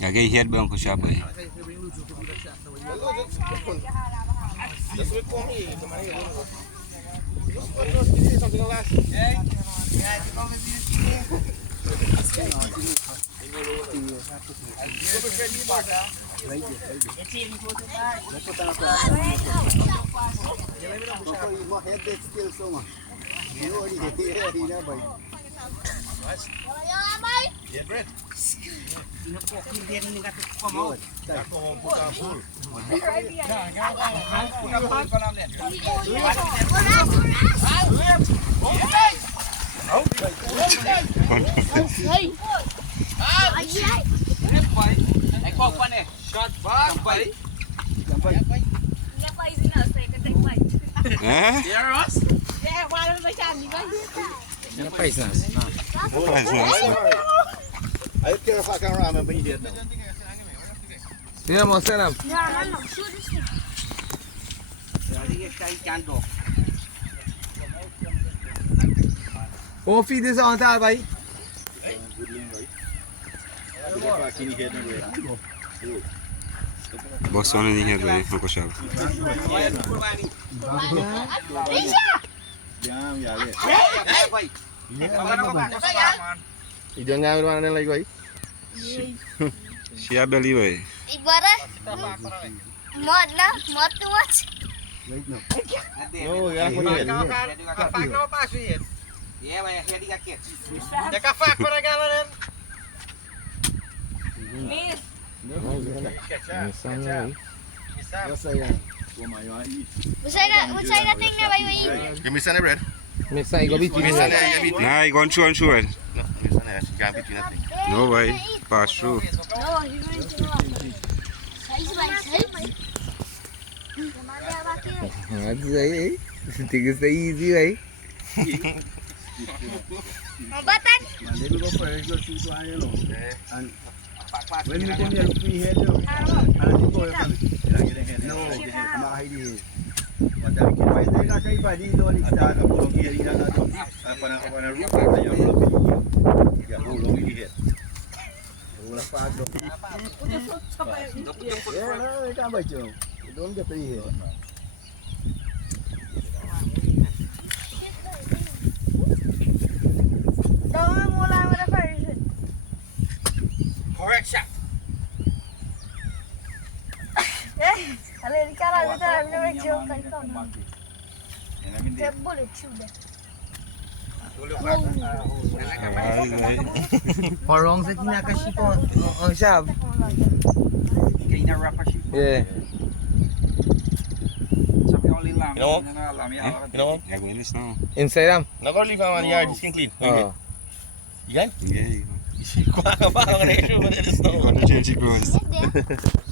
Lagay head ba ang kusya ba eh? Aí eu quero falar com a Rama bem dentro. Tingnan mo, Senam. Kung feed din sa kanta, bay. Boss ano ni head ba eh? Ang kusya. Idiyan nga naman nila ikoy. Siya beli ba eh? Ibara. Mod na, mod to watch. No, ya ko ni. Usay na ting na bayi. Gamisan na bread. Misa ikaw bit. Gamisan na ya bit. Nah, gonchu on sure. Gamisan na ya gamit na. No bay, pass through. No, you going to size by size. That's right. Tigis na easy, bay. Batan. Maybe go for it, go to ano. And when you come here, free head. And you go no, mahidi. Wala ki pai dai na kai pa di do ni ta ka pulo ki ri na to. Apa na ru pa ya ru. Ya pulo ni head. Wala pa do. Ya na ka ba jo. Don't get free head. Don't mula with a version. Correct shot. Alin ka lang dito lang yung joke ka ito. Kaya bullet shoot eh. Parang sa kinakashipo. Ang shab. Yeah. You know? Ya wilis na. Inside am. Not gonna leave him on the yard, just can clean. Oh. Yan? Yeah. Kuha ka ba? Ang resyo mo na snow. Ano change clothes? Hindi.